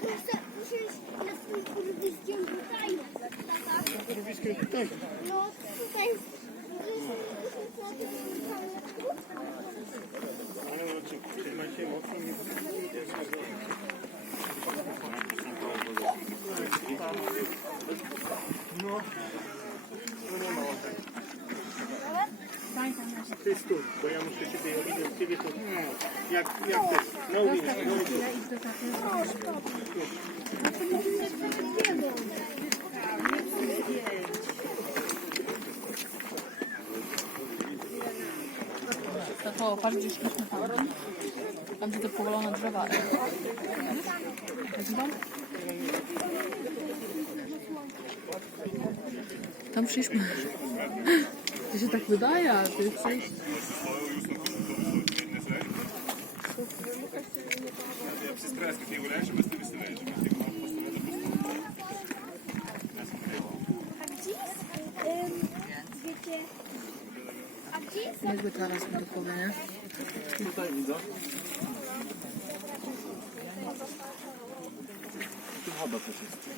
Tato, chcę usiąść na swoim kurwiskiem tutaj. Tata. Kurwiskiem tutaj. No, tutaj na. Ale no, czy- trzymajcie mocno, nie nie zgarnąć. No, no Ty stój, bo ja muszę ciebie, ja widzę ciebie to... Jak, jak ty? No no widzisz. To patrz gdzie szliśmy tam. Tam gdzie te powalone drzewa. Widzisz tam? Tam Ти ж так видає, а ти це. Jakby teraz tylko, nie? Tutaj widzę. Tu woda też jest.